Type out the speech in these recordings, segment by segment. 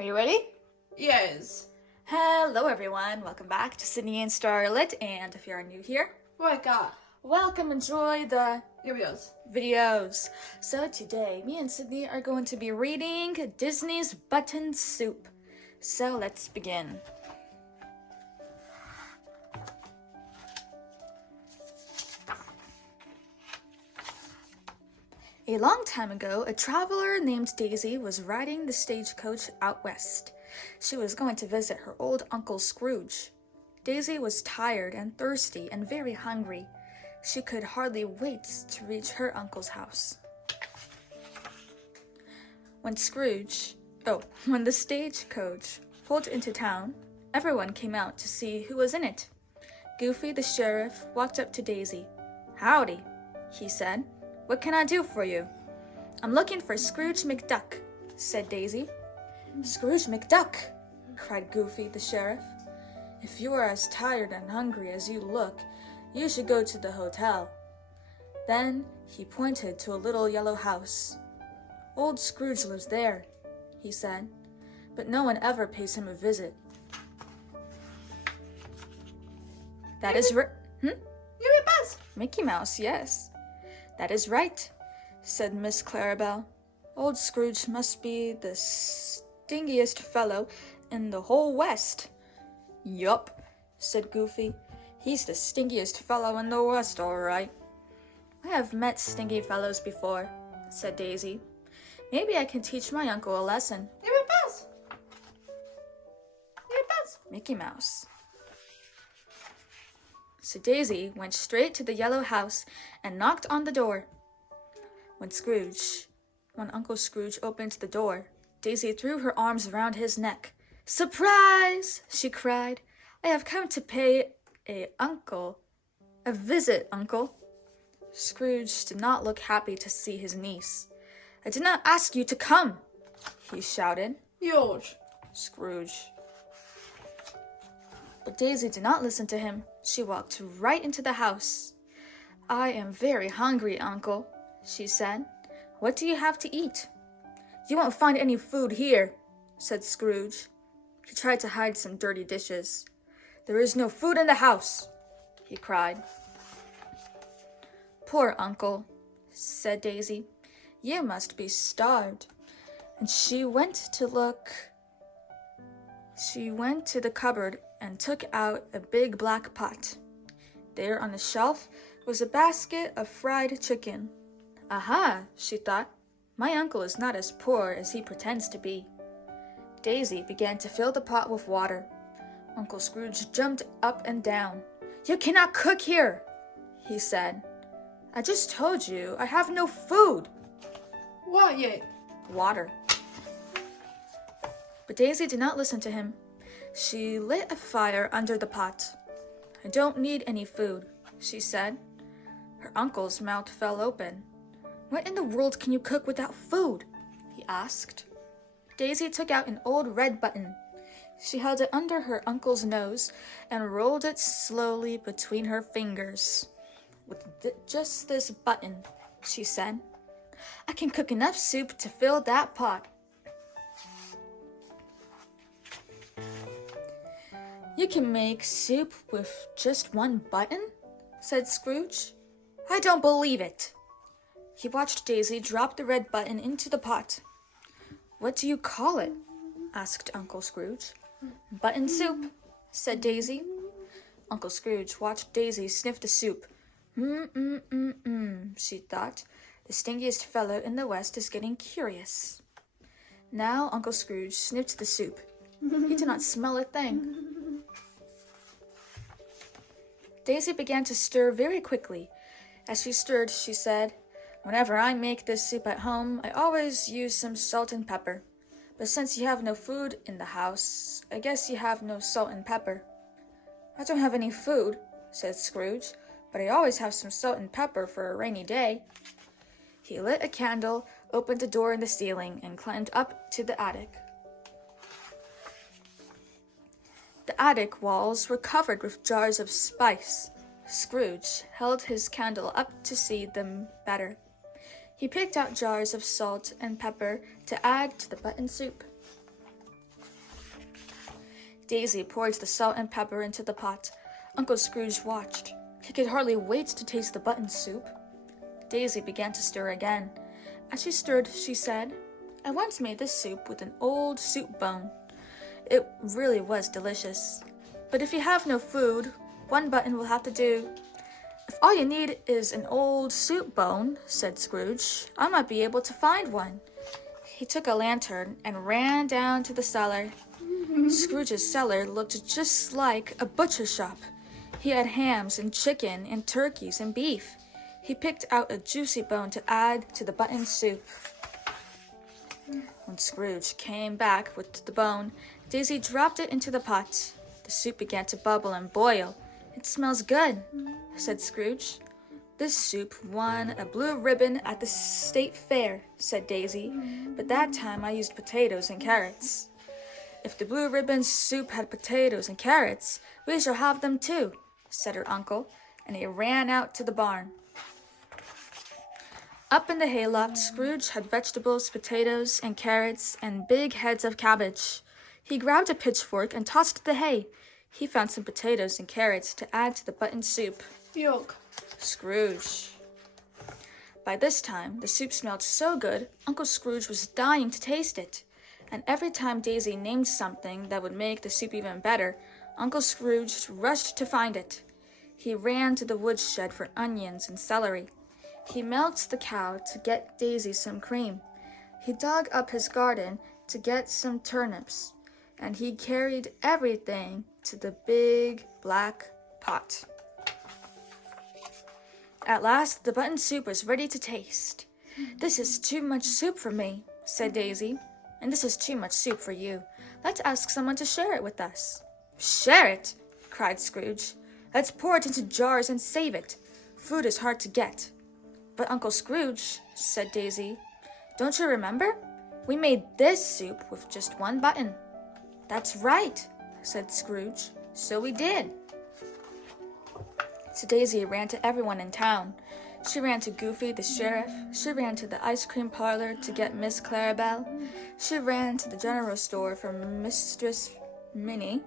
Are you ready? Yes. Hello everyone, welcome back to Sydney and Starlit, and if you're new here, welcome, enjoy the videos. So today, me and Sydney are going to be reading Disney's Button Soup. So let's begin. A long time ago, a traveler named Daisy was riding the stagecoach out west. She was going to visit her old Uncle Scrooge. Daisy was tired and thirsty and very hungry. She could hardly wait to reach her uncle's house. When the stagecoach pulled into town, everyone came out to see who was in it. Goofy the sheriff walked up to Daisy. "Howdy," he said. "What can I do for you?" "I'm looking for Scrooge McDuck," said Daisy. "Scrooge McDuck!" cried Goofy the sheriff. "If you are as tired and hungry as you look, you should go to the hotel." Then he pointed to a little yellow house. "Old Scrooge lives there," he said, "but no one ever pays him a visit." That is right. Mickey Mouse, yes. "That is right," said Miss Clarabelle. "Old Scrooge must be the stingiest fellow in the whole West." "Yup," said Goofy. "He's the stingiest fellow in the West, all right." "I have met stingy fellows before," said Daisy. "Maybe I can teach my uncle a lesson." Mickey Mouse. So Daisy went straight to the yellow house and knocked on the door. When Uncle Scrooge opened the door, Daisy threw her arms around his neck. "Surprise!" she cried. "I have come to pay a visit, Uncle." Scrooge did not look happy to see his niece. "I did not ask you to come," he shouted. Scrooge. But Daisy did not listen to him. She walked right into the house. "I am very hungry, Uncle," she said. "What do you have to eat?" "You won't find any food here," said Scrooge. He tried to hide some dirty dishes. "There is no food in the house," he cried. "Poor Uncle," said Daisy. "You must be starved." And she went to the cupboard and took out a big black pot. There on the shelf was a basket of fried chicken. "Aha," she thought. "My uncle is not as poor as he pretends to be." Daisy began to fill the pot with water. Uncle Scrooge jumped up and down. "You cannot cook here," he said. "I just told you I have no food." What yet? Water. But Daisy did not listen to him. She lit a fire under the pot. "I don't need any food," she said. Her uncle's mouth fell open. "What in the world can you cook without food?" he asked. Daisy took out an old red button. She held it under her uncle's nose and rolled it slowly between her fingers. "With just this button," she said, "I can cook enough soup to fill that pot." "You can make soup with just one button?" said Scrooge. "I don't believe it." He watched Daisy drop the red button into the pot. "What do you call it?" asked Uncle Scrooge. "Button soup," said Daisy. Uncle Scrooge watched Daisy sniff the soup. She thought. "The stingiest fellow in the West is getting curious." Now Uncle Scrooge sniffed the soup. He did not smell a thing. Daisy began to stir very quickly. As she stirred, she said, "Whenever I make this soup at home, I always use some salt and pepper. But since you have no food in the house, I guess you have no salt and pepper." "I don't have any food," said Scrooge, "but I always have some salt and pepper for a rainy day." He lit a candle, opened a door in the ceiling, and climbed up to the attic. The attic walls were covered with jars of spice. Scrooge held his candle up to see them better. He picked out jars of salt and pepper to add to the button soup. Daisy poured the salt and pepper into the pot. Uncle Scrooge watched. He could hardly wait to taste the button soup. Daisy began to stir again. As she stirred, she said, "I once made this soup with an old soup bone. It really was delicious. But if you have no food, one button will have to do." "If all you need is an old soup bone," said Scrooge, "I might be able to find one." He took a lantern and ran down to the cellar. Scrooge's cellar looked just like a butcher shop. He had hams and chicken and turkeys and beef. He picked out a juicy bone to add to the button soup. When Scrooge came back with the bone, Daisy dropped it into the pot. The soup began to bubble and boil. "It smells good," said Scrooge. "This soup won a blue ribbon at the state fair," said Daisy, "but that time I used potatoes and carrots." "If the blue ribbon soup had potatoes and carrots, we shall have them too," said her uncle, and he ran out to the barn. Up in the hayloft, Scrooge had vegetables, potatoes, and carrots, and big heads of cabbage. He grabbed a pitchfork and tossed the hay. He found some potatoes and carrots to add to the button soup. Yuck. Scrooge. By this time, the soup smelled so good, Uncle Scrooge was dying to taste it. And every time Daisy named something that would make the soup even better, Uncle Scrooge rushed to find it. He ran to the woodshed for onions and celery. He milked the cow to get Daisy some cream. He dug up his garden to get some turnips. And he carried everything to the big black pot. At last, the button soup was ready to taste. "This is too much soup for me," said Daisy. "And this is too much soup for you. Let's ask someone to share it with us." "Share it?" cried Scrooge. "Let's pour it into jars and save it. Food is hard to get." "But Uncle Scrooge," said Daisy, "don't you remember? We made this soup with just one button." "That's right," said Scrooge. "So we did." So Daisy ran to everyone in town. She ran to Goofy the sheriff. She ran to the ice cream parlor to get Miss Clarabelle. She ran to the general store for Mistress Minnie.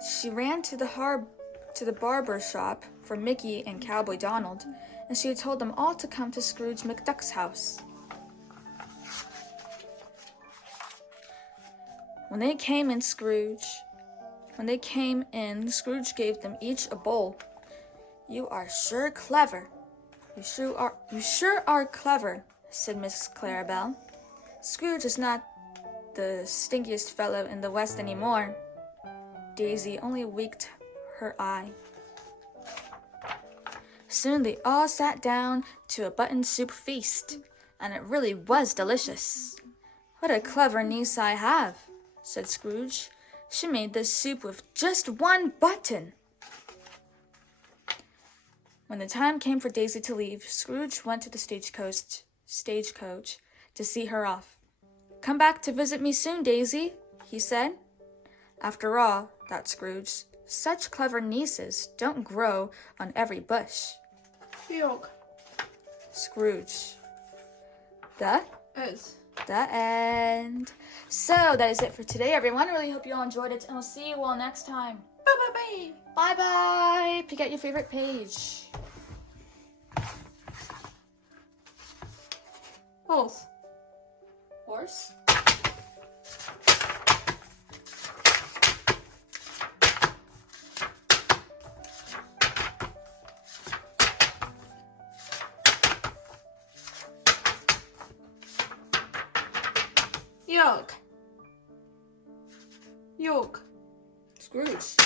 She ran to the barber shop for Mickey and Cowboy Donald, and she told them all to come to Scrooge McDuck's house. When they came in, Scrooge gave them each a bowl. "You are sure clever. You sure are clever," said Miss Clarabelle. "Scrooge is not the stinkiest fellow in the West anymore." Daisy only winked her eye. Soon they all sat down to a button soup feast, and it really was delicious. "What a clever niece I have," said Scrooge. "She made this soup with just one button." When the time came for Daisy to leave, Scrooge went to the stagecoach to see her off. "Come back to visit me soon, Daisy," he said. After all, thought Scrooge, such clever nieces don't grow on every bush. Yuck. Scrooge. The Is. end. So that is it for today, everyone. Really hope you all enjoyed it, and we'll see you all next time. Bye. Bye-bye. Pick out your favorite page. Horse. Horse. Yuck. Yuck. Scrooge.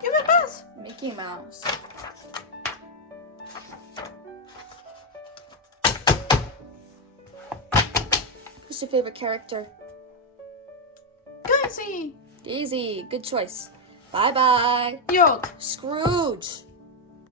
Give it a pass. Mickey Mouse. Who's your favorite character? Daisy. Daisy. Good choice. Bye-bye. Yuck. Scrooge.